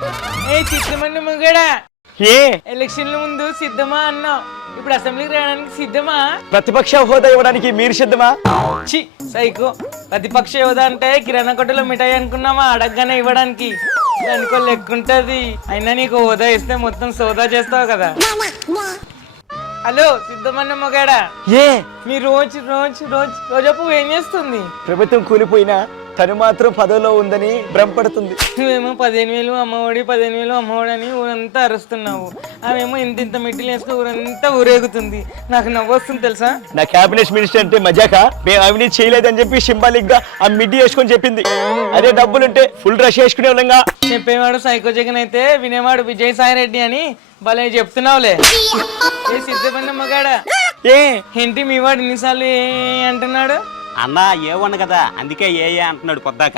ఏ చిత్రమన్న ముగడా ఏ ఎలక్షన్ల ముందు సిద్ధమా అన్నావు, ఇప్పుడు అసెంబ్లీకి రావడానికి సిద్ధమా? ప్రతిపక్ష హోదా ఇవ్వడానికి మీరు సిద్ధమా? చి సైకో, ప్రతిపక్ష హోదా అంటే కిరాణా కొట్టులో మిఠాయి అనుకున్నామా అడగగానే ఇవ్వడానికి? దానికో లెక్కుంటది. అయినా నీకు హోదా ఇస్తే మొత్తం సోదా చేస్తావు కదా. హలో సిద్ధమన్న మొగాడా, ఏ మీ రోజపు ఏం చేస్తుంది? ప్రభుత్వం కూలిపోయినా తను మాత్రం పదవిలో ఉందని భ్రమపడుతుంది. నువ్వేమో 15,000 అమ్మఒడి 15,000 అమ్మఒడి అని ఊరంతా అరుస్తున్నావు, ఆమెమో ఇంత మిడ్డీలు వేస్తే ఊరంతా ఊరేగుతుంది. నాకు నవ్వు వస్తుంది తెలుసా. నా క్యాబినెట్ మినిస్టర్ అంటే మజాక, మేము అవినీతి చేయలేదని చెప్పి సింబాలిక్ గా ఆ మిడ్డీ వేసుకొని చెప్పింది. అదే డబ్బులుంటే ఫుల్ రష్ వేసుకునే వాళ్ళంగా. చెప్పేవాడు సైకో జగన్ అయితే వినేవాడు విజయసాయి రెడ్డి అని భలే చెప్తున్నావులే. ఏ సిద్ధపడిన మగాడా, ఏ ఏంటి మీ వాడు ఇన్నిసార్లు ఏ అంటున్నాడు? అన్నా ఏవన్న కదా, అందుకే ఏ అంటున్నాడు పొద్దాక.